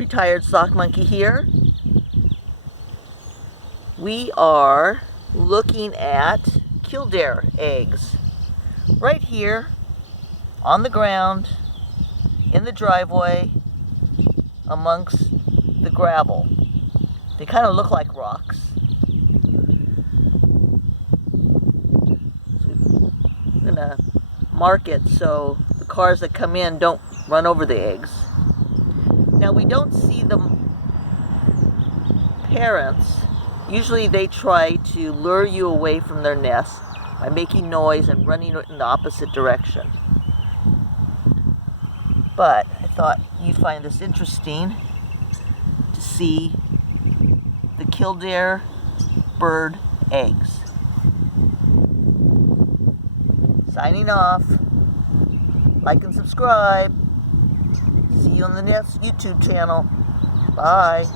Retired Sock Monkey here. We are looking at Killdeer eggs right here on the ground in the driveway amongst the gravel. They kind of look like rocks. So I'm gonna mark it so the cars that come in don't run over the eggs. Now we don't see the parents. Usually they try to lure you away from their nest by making noise and running in the opposite direction. But I thought you'd find this interesting to see the Killdeer bird eggs. Signing off. Like and subscribe. See you on the next YouTube channel. Bye.